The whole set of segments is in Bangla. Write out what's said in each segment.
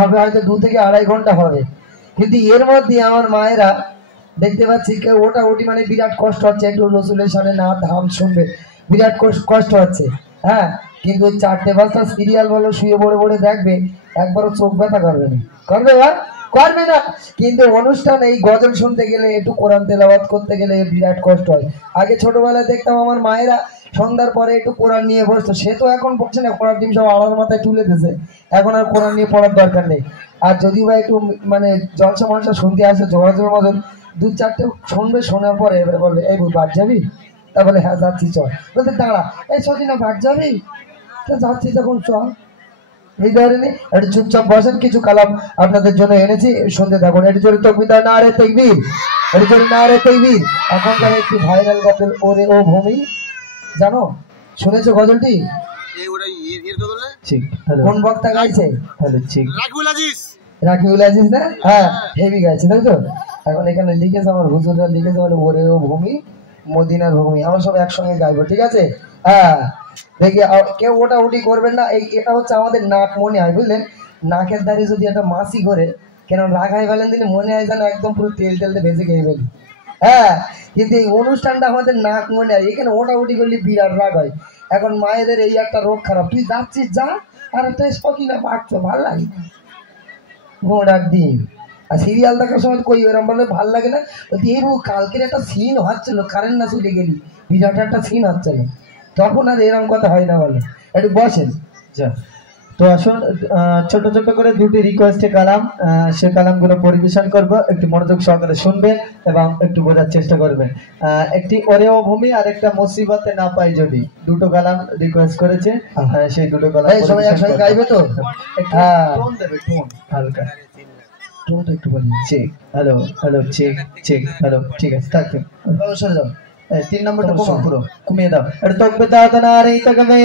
হবে হয়তো 2 থেকে 2.5 ঘন্টা হবে, কিন্তু এর মধ্যে আমার মায়েরা দেখতে পাচ্ছি ওটা ওটি মানে বিরাট কষ্ট হচ্ছে, একটু রসুলের সামনে না ধাম শুনবে বিরাট কষ্ট হচ্ছে। হ্যাঁ, কিন্তু 4-5টা সিরিয়াল বলো শুয়ে পড়ে পড়ে দেখবে, একবারও চোখ ব্যথা করবে না, করবে বা করবে না। কিন্তু অনুষ্ঠান এই গজল শুনতে গেলে, একটু কোরআন তেলাওয়াত করতে গেলে বিরাট কষ্ট হয়। আগে ছোটবেলায় দেখতাম আমার মায়েরা সন্ধ্যার পরে একটু কোরআন নিয়ে বসতো, সে তো এখন বলছে না, কোরআন টিম সব আলার মাথায় তুলে দিয়েছে, এখন আর কোরআন নিয়ে পড়ার দরকার নেই। আর যদি বা একটু মানে জলসা মলসা শুনতে আসে যোগাযোগের মতন 2-4টে শুনবে, শোনার পরে এবারে বলবে এই বাদ যাবি, তারপরে হ্যাঁ যাচ্ছি চল, বলতে দাঁড়া এই সচিনা বাদ যাবি, যাচ্ছি তখন চল। এই ধরনের একটু চুপচাপ বসেন, কিছু কালাম আপনাদের জন্য এনেছি, শুনতে থাকুন। একটু জোরে তাকবীর, না রে তাকবীর, একটু জোরে না রে তাকবীর। এখনকার একটি ভাইরাল গজল ওরে ও ভূমি, জানো শুনেছো গজলটি? কোন বক্তা গাইছে? রাকিবুল আজিজ না? হ্যাঁ, হেভি গাইছে তাই তো। এখন এখানে লিখেছে আমার হুজুররা, লিখেছে বলে ওরে ও ভূমি মদিনার ভূমি, আমরা সব একসঙ্গে গাইবো, ঠিক আছে? হ্যাঁ, দেখি কেউ ওটা উঠি করবেন না। এটা হচ্ছে আমাদের নাক মনে হয়, বুঝলেন? নাকের ধারে যদি একটা মাছি করে কেন রাখাই ফেলেন দিলে মনে হয় যেন একদম পুরো তেল তেলতে ভেজে খেয়ে ফেলি। হ্যাঁ, কিন্তু এই অনুষ্ঠানটা আমাদের নাক মনে হয়, এখানে ওটা উঠি করলে বিরাট রাগ হয়। এখন মায়েদের এই একটা রোগ খারাপ, তুই যাচ্ছিস যা, আর একটা কিনা পাঠছো ভাল লাগে না, ঘোড়ার ডিম। আর সিরিয়াল দেখার সময় কই এরম বলে ভাল লাগে না, বলছি এই কালকের একটা সিন হচ্ছিল, কারেন্ট না চলে গেলি, বিরাট একটা সিন হচ্ছিল, তখন আর এরকম কথা হয় না, বলে একটু বসেন। তো আসুন, ছোট ছোট করে 2টি রিকোয়েস্টে কালাম, সে কালামগুলো পরিবেশন করব, একটু মনোযোগ সহকারে শুনবেন এবং একটু বোঝার চেষ্টা করবেন। একটি ওরে ও ভূমি আর একটা মুসিবতে না পাই যদি, 2টো কালাম রিকোয়েস্ট করেছে, সেই 2টো কালাম সবাই একসঙ্গে গাইবে তো? হ্যাঁ, টোন দেবে, টোন হালকা, টোন তো একটু বলি। Check, hello hello, check check, hello, ঠিক আছে থাকবে, সরে যাও। 3 নম্বরটা পুরো কমিয়ে দাও, একটু তকবে দাও তো না রে তকবে।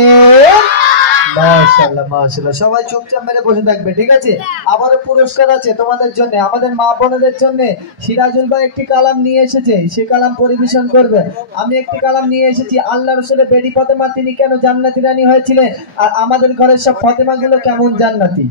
মাশাআল্লাহ মাশাআল্লাহ, সবাই চুপচাপ মেরে বসে থাকবে, ঠিক আছে? আবারও পুরস্কার আছে তোমাদের জন্য, আমাদের মা বোনদের জন্য। সিরাজুল ভাই একটি কালাম নিয়ে এসেছে, সে কালাম পরিবেশন করবে। আমি একটি কালাম নিয়ে এসেছি, আল্লাহ রাসূলের বেটি ফাতেমা তিনি কেন জান্নাতি রানী হয়েছিলেন, আর আমাদের ঘরের সব ফাতেমা গুলো কেমন জান্নাতি।